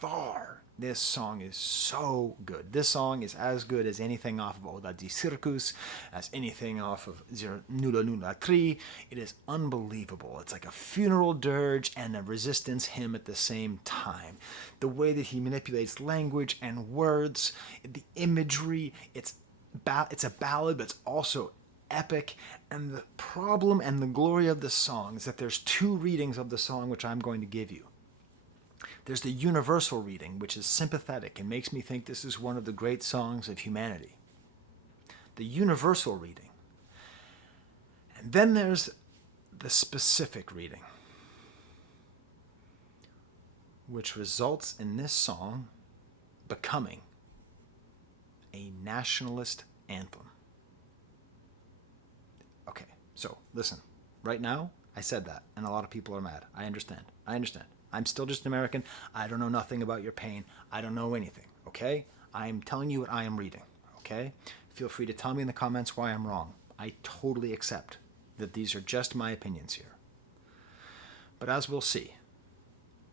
far. This song is so good. This song is as good as anything off of Oda di Circus, as anything off of Nula Nula Tri. It is unbelievable. It's like a funeral dirge and a resistance hymn at the same time. The way that he manipulates language and words, the imagery, it's a ballad, but it's also epic. And the problem and the glory of the song is that there's 2 readings of the song which I'm going to give you. There's the universal reading, which is sympathetic and makes me think this is one of the great songs of humanity. The universal reading. And then there's the specific reading, which results in this song becoming a nationalist anthem. Okay, so listen. Right now, I said that, and a lot of people are mad. I understand. I understand. I'm still just an American. I don't know nothing about your pain. I don't know anything, okay? I'm telling you what I am reading, okay? Feel free to tell me in the comments why I'm wrong. I totally accept that these are just my opinions here. But as we'll see,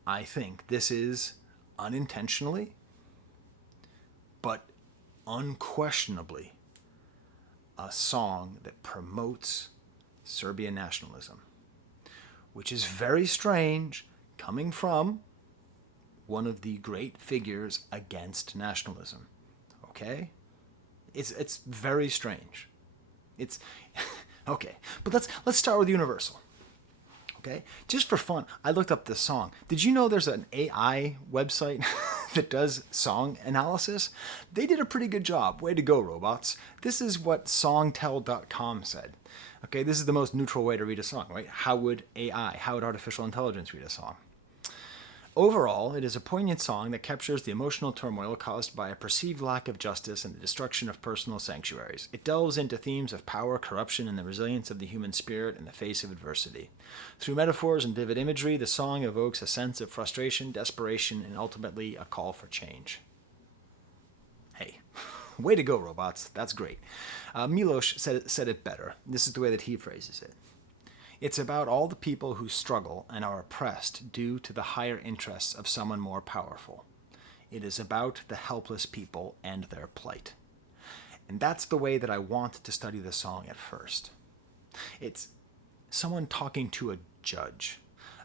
I think this is unintentionally, but unquestionably, a song that promotes Serbian nationalism, which is very strange coming from one of the great figures against nationalism. Okay? It's very strange. It's okay, but let's start with Universal. Okay? Just for fun, I looked up this song. Did you know there's an AI website that does song analysis? They did a pretty good job. Way to go, robots. This is what songtell.com said. Okay, this is the most neutral way to read a song, right? How would artificial intelligence read a song? Overall, it is a poignant song that captures the emotional turmoil caused by a perceived lack of justice and the destruction of personal sanctuaries. It delves into themes of power, corruption, and the resilience of the human spirit in the face of adversity. Through metaphors and vivid imagery, the song evokes a sense of frustration, desperation, and ultimately a call for change. Hey, way to go, robots. That's great. Miloš said it better. This is the way that he phrases it. It's about all the people who struggle and are oppressed due to the higher interests of someone more powerful. It is about the helpless people and their plight. And that's the way that I want to study the song at first. It's someone talking to a judge,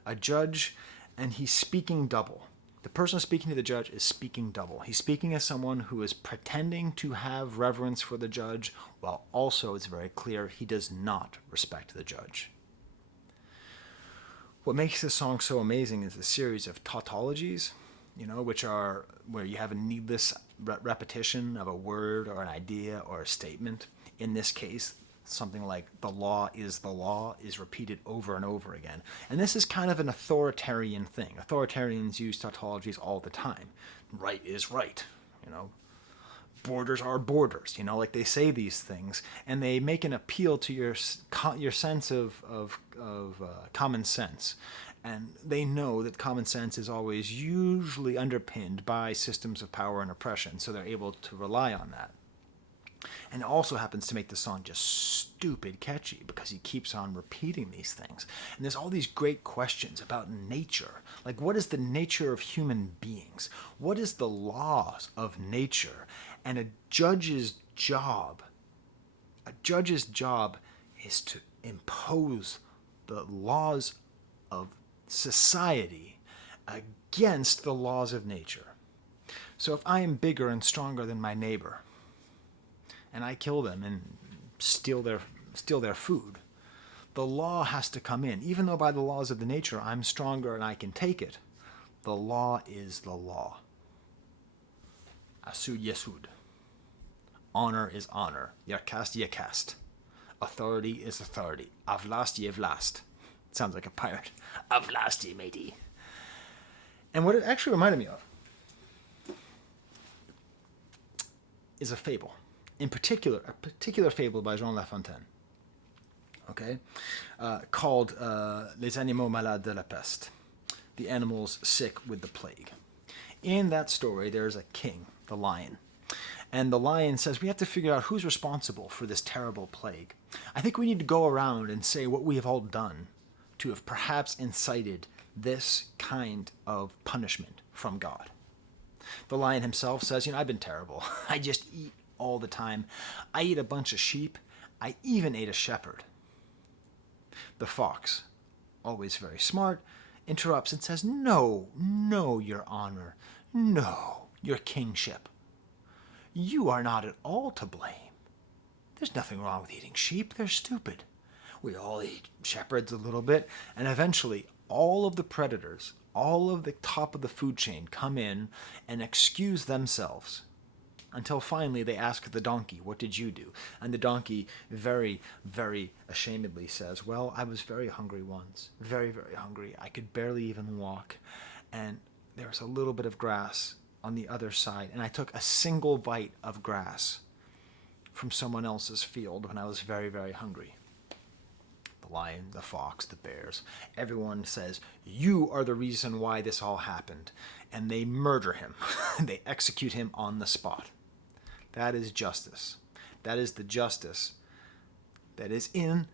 and he's speaking double. The person speaking to the judge is speaking double. He's speaking as someone who is pretending to have reverence for the judge, while also it's very clear he does not respect the judge. What makes this song so amazing is a series of tautologies, which are where you have a needless repetition of a word or an idea or a statement. In this case, something like the law is repeated over and over again. And this is kind of an authoritarian thing. Authoritarians use tautologies all the time. Right is right, Borders are borders, like they say these things, and they make an appeal to your sense of common sense. And they know that common sense is always usually underpinned by systems of power and oppression, so they're able to rely on that. And it also happens to make the song just stupid catchy because he keeps on repeating these things. And there's all these great questions about nature. Like, what is the nature of human beings? What is the laws of nature? And a judge's job is to impose the laws of society against the laws of nature. So if I am bigger and stronger than my neighbor, and I kill them and steal their food, the law has to come in. Even though by the laws of the nature I'm stronger and I can take it, the law is the law. Asud yesud. Honor is honor. Yarkast yekast. Authority is authority. Avlast ye vlast. Sounds like a pirate. Avlast ye matey. And what it actually reminded me of is a fable. In particular, a particular fable by Jean La Fontaine, called Les Animaux Malades de la Peste, the animals sick with the plague. In that story, there's a king, the lion. And the lion says, we have to figure out who's responsible for this terrible plague. I think we need to go around and say what we have all done to have perhaps incited this kind of punishment from God. The lion himself says, I've been terrible. I just eat all the time. I eat a bunch of sheep. I even ate a shepherd. The fox, always very smart, interrupts and says, No, your honor. No, your kingship. You are not at all to blame. There's nothing wrong with eating sheep. They're stupid. We all eat shepherds a little bit, and eventually all of the predators, all of the top of the food chain come in and excuse themselves until finally they ask the donkey, what did you do? And the donkey very, very ashamedly says, well, I was very hungry once, very, very hungry. I could barely even walk, and there was a little bit of grass on the other side, and I took a single bite of grass from someone else's field when I was very, very hungry. the lion, the fox, the bears. Everyone says, you are the reason why this all happened. And they murder him. They execute him on the spot. That is justice. That is the justice that is in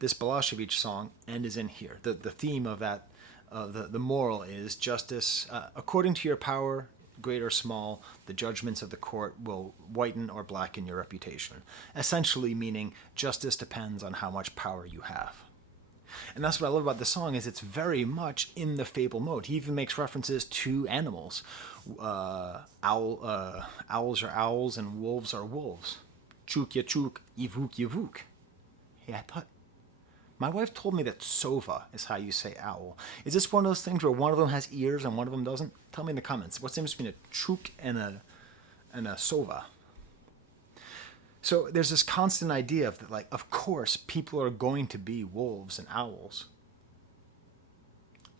this Balašević song and is in here. The theme of that, the moral is justice. According to your power, great or small, the judgments of the court will whiten or blacken your reputation. Essentially meaning justice depends on how much power you have. And that's what I love about the song, is it's very much in the fable mode. He even makes references to animals. Owls are owls and wolves are wolves. Chuk ya chuk, yivuk yivuk. Hey, I thought... My wife told me that sova is how you say owl. Is this one of those things where one of them has ears and one of them doesn't? Tell me in the comments. What's the difference between a chuk and a sova? So there's this constant idea of that, like, of course, people are going to be wolves and owls.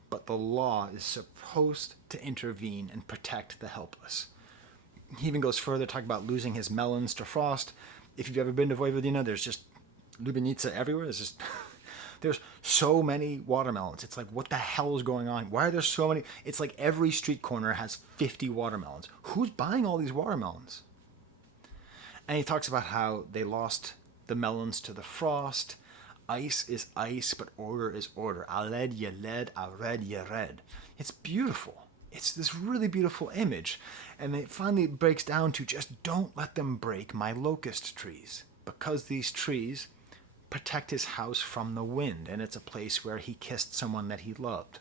But the law is supposed to intervene and protect the helpless. He even goes further, talking about losing his melons to frost. If you've ever been to Vojvodina, there's just lubenica everywhere. There's just... There's so many watermelons. It's like, what the hell is going on? Why are there so many? It's like every street corner has 50 watermelons. Who's buying all these watermelons? And he talks about how they lost the melons to the frost. Ice is ice, but order is order. Aled ye led, ared ye red. It's beautiful. It's this really beautiful image. And it finally breaks down to just don't let them break my locust trees. Because these trees protect his house from the wind, and it's a place where he kissed someone that he loved.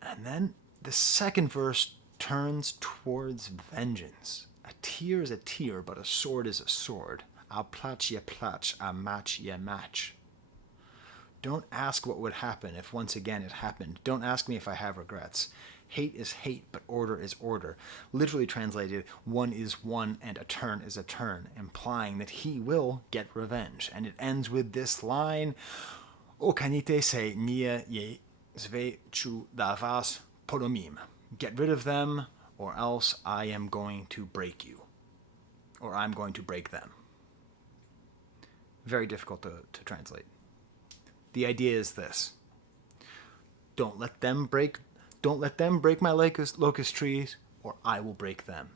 And then the second verse turns towards vengeance. A tear is a tear, but a sword is a sword. A plach ye plach, a match ye match. Don't ask what would happen if once again it happened. Don't ask me if I have regrets. Hate is hate, but order is order. Literally translated, one is one and a turn is a turn, implying that he will get revenge. And it ends with this line, O kanite se nie je zve chu davas poromim. Get rid of them, or else I am going to break you. Or I'm going to break them. Very difficult to translate. The idea is this. Don't let them break my locust trees, or I will break them.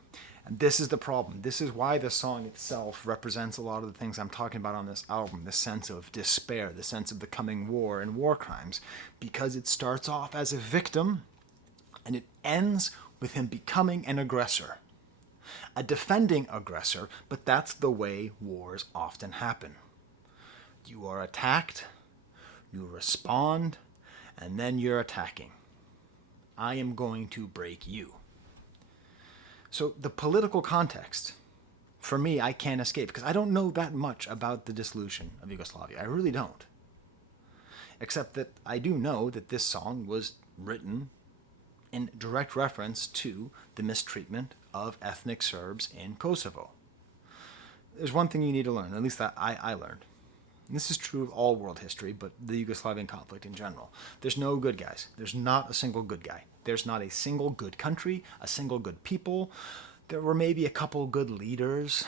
And this is the problem. This is why the song itself represents a lot of the things I'm talking about on this album, the sense of despair, the sense of the coming war and war crimes, because it starts off as a victim, and it ends with him becoming an aggressor. A defending aggressor, but that's the way wars often happen. You are attacked, you respond, and then you're attacking. I am going to break you. So the political context, for me, I can't escape, because I don't know that much about the dissolution of Yugoslavia. I really don't. Except that I do know that this song was written in direct reference to the mistreatment of ethnic Serbs in Kosovo. There's one thing you need to learn, at least that I learned. And this is true of all world history, but the Yugoslavian conflict in general. There's no good guys. There's not a single good guy. There's not a single good country, a single good people. There were maybe a couple good leaders,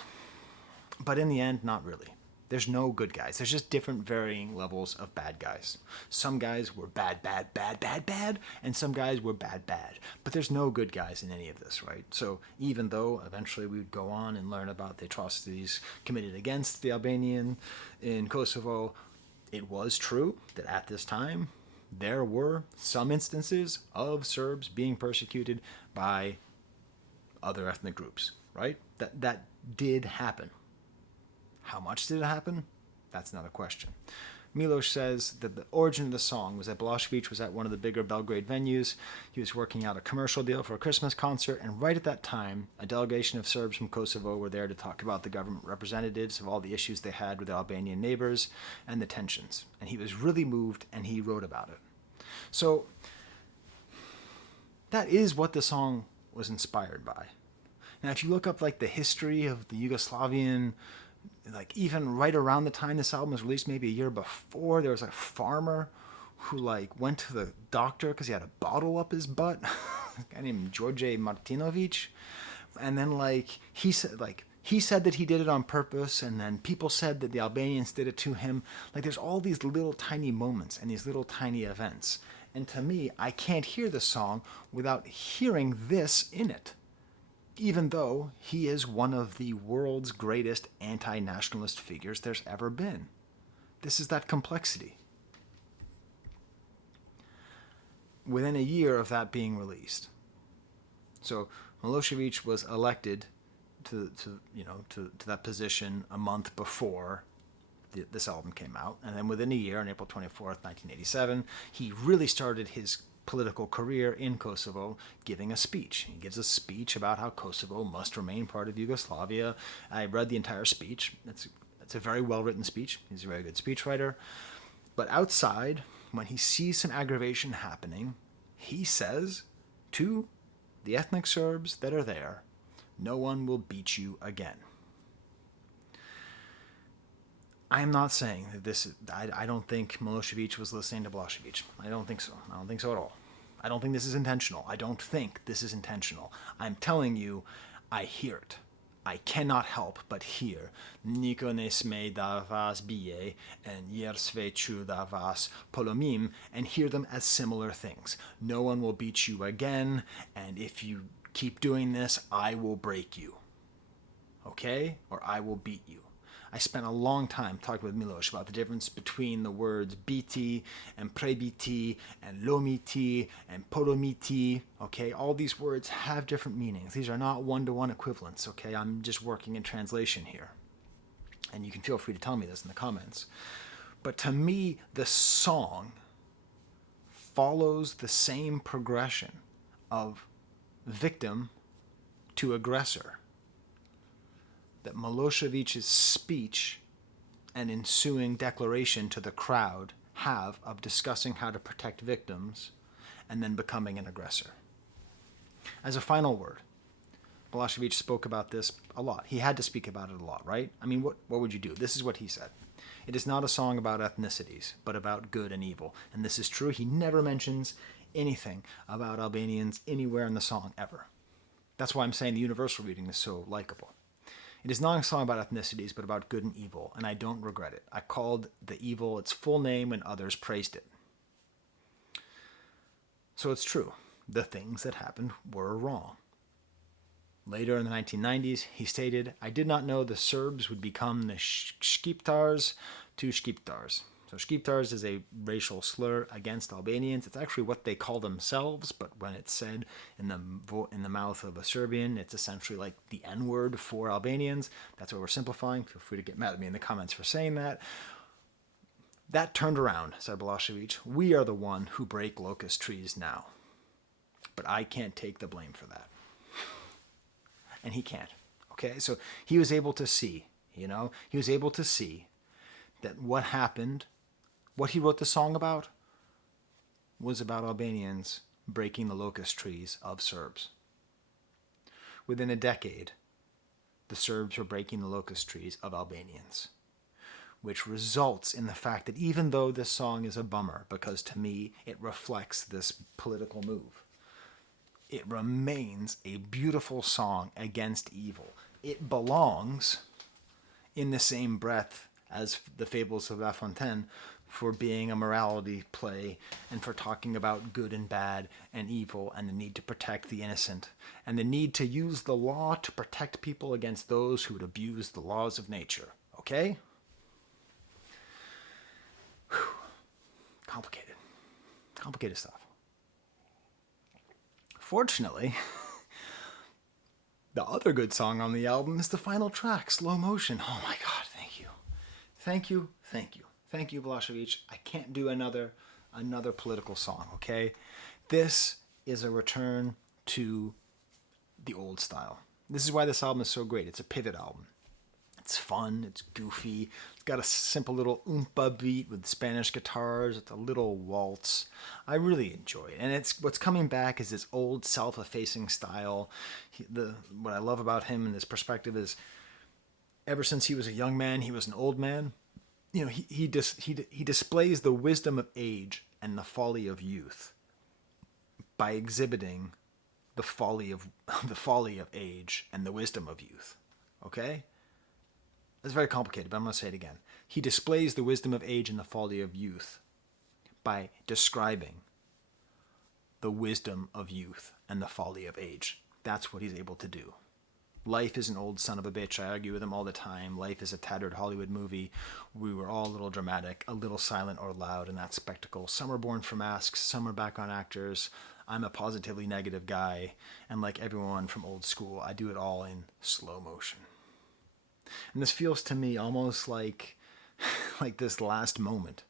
but in the end, not really. There's no good guys. There's just different varying levels of bad guys. Some guys were bad, and some guys were bad. But there's no good guys in any of this, right? So even though eventually we would go on and learn about the atrocities committed against the Albanian in Kosovo, it was true that at this time there were some instances of Serbs being persecuted by other ethnic groups, right? That did happen. How much did it happen? That's not a question. Miloš says that the origin of the song was that Balašević was at one of the bigger Belgrade venues. He was working out a commercial deal for a Christmas concert, and right at that time, a delegation of Serbs from Kosovo were there to talk about the government representatives of all the issues they had with their Albanian neighbors and the tensions. And he was really moved, and he wrote about it. So that is what the song was inspired by. Now, if you look up like the history of the Yugoslavian, like even right around the time this album was released, maybe a year before, there was a farmer who like went to the doctor because he had a bottle up his butt, a guy named George Martinovic, and then like he said like he said that he did it on purpose, and then people said that the Albanians did it to him. Like, there's all these little tiny moments and these little tiny events. And to me, I can't hear the song without hearing this in it, even though he is one of the world's greatest anti-nationalist figures there's ever been. This is that complexity. Within a year of that being released. So Milošević was elected to that position a month before this album came out, and then within a year, on April 24th, 1987, he really started his political career in Kosovo, giving a speech. He gives a speech about how Kosovo must remain part of Yugoslavia. I read the entire speech. It's a very well-written speech. He's a very good speechwriter. But outside, when he sees some aggravation happening, he says to the ethnic Serbs that are there, "No one will beat you again." I'm not saying that this is, I don't think Milošević was listening to Balašević. I don't think so. I don't think so at all. I don't think this is intentional. I don't think this is intentional. I'm telling you, I hear it. I cannot help but hear "Niko ne sme da vas bije" and "Jer sve ću da vas polomim," and hear them as similar things. No one will beat you again, and if you keep doing this, I will break you. Okay? Or I will beat you. I spent a long time talking with Miloš about the difference between the words biti and prebiti and lomite and polomiti. Okay, all these words have different meanings. These are not one-to-one equivalents. Okay, I'm just working in translation here. And you can feel free to tell me this in the comments. But to me, the song follows the same progression of victim to aggressor that Milošević's speech and ensuing declaration to the crowd have of discussing how to protect victims and then becoming an aggressor. As a final word, Balašević spoke about this a lot. He had to speak about it a lot, right? I mean, what would you do? This is what he said. It is not a song about ethnicities, but about good and evil. And this is true. He never mentions anything about Albanians anywhere in the song, ever. That's why I'm saying the universal reading is so likable. It is not a song about ethnicities, but about good and evil, and I don't regret it. I called the evil its full name when others praised it. So it's true. The things that happened were wrong. Later in the 1990s, he stated, "I did not know the Serbs would become the Shqiptars to Shqiptars." So Shqiptars is a racial slur against Albanians. It's actually what they call themselves, but when it's said in the mouth of a Serbian, it's essentially like the N-word for Albanians. That's what we're simplifying. Feel free to get mad at me in the comments for saying that. That turned around, said Balašević. We are the one who break locust trees now. But I can't take the blame for that. And he can't. Okay, so he was able to see, he was able to see that what happened, what he wrote the song about, was about Albanians breaking the locust trees of Serbs. Within a decade, the Serbs were breaking the locust trees of Albanians, which results in the fact that even though this song is a bummer, because to me it reflects this political move, it remains a beautiful song against evil. It belongs in the same breath as the Fables of La Fontaine for being a morality play and for talking about good and bad and evil and the need to protect the innocent and the need to use the law to protect people against those who would abuse the laws of nature. Okay? Whew. Complicated. Complicated stuff. Fortunately, the other good song on the album is the final track, Slow Motion. Oh my God, thank you. Thank you, thank you. Thank you, Balašević. I can't do another political song, okay? This is a return to the old style. This is why this album is so great. It's a pivot album. It's fun, it's goofy, it's got a simple little oompa beat with Spanish guitars, it's a little waltz. I really enjoy it. And what's coming back is this old self-effacing style. What I love about him and his perspective is ever since he was a young man, he was an old man. He displays the wisdom of age and the folly of youth by exhibiting the folly of age and the wisdom of youth. Okay? It's very complicated, but I'm going to say it again. He displays the wisdom of age and the folly of youth by describing the wisdom of youth and the folly of age. That's what he's able to do. Life is an old son of a bitch. I argue with him all the time. Life is a tattered Hollywood movie. We were all a little dramatic, a little silent or loud in that spectacle. Some are born for masks, some are background actors. I'm a positively negative guy, and like everyone from old school, I do it all in slow motion. And this feels to me almost like this last moment,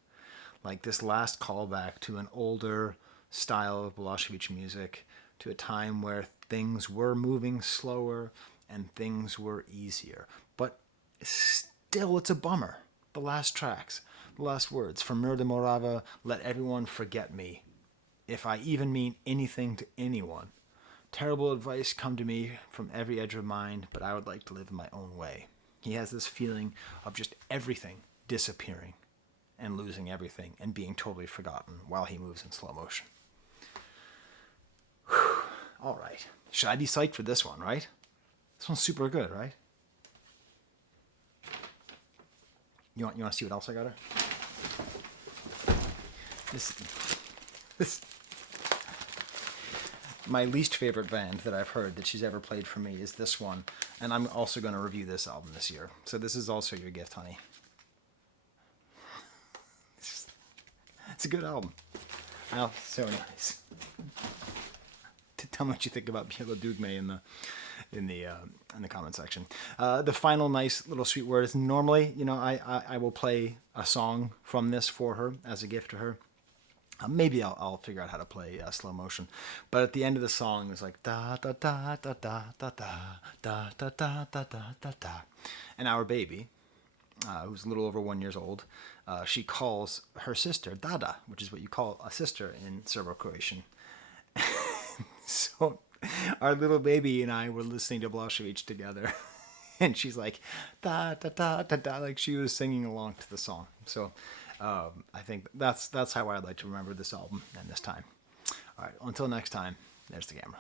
like this last callback to an older style of Balašević music, to a time where things were moving slower and things were easier. But still, it's a bummer. The last tracks, the last words. From Murder Morava, let everyone forget me, if I even mean anything to anyone. Terrible advice come to me from every edge of mind, but I would like to live in my own way. He has this feeling of just everything disappearing and losing everything and being totally forgotten while he moves in slow motion. Whew. All right. Should I be psyched for this one, right? This one's super good, right? You want to see what else I got her? This my least favorite band that I've heard that she's ever played for me is this one, and I'm also going to review this album this year. So this is also your gift, honey. It's a good album. Oh, so nice. Tell me what you think about Bielo Dugme in the comment section. The final nice little sweet word is normally, I will play a song from this for her as a gift to her. Maybe I'll figure out how to play slow motion, but at the end of the song, it was like da da da da da da da da da da da da da. And our baby, who's a little over 1 year old, she calls her sister Dada, which is what you call a sister in Serbo-Croatian. So our little baby and I were listening to Balašević together, and she's like da da da da da, like she was singing along to the song. So I think that's how I'd like to remember this album and this time. All right, until next time, there's the camera.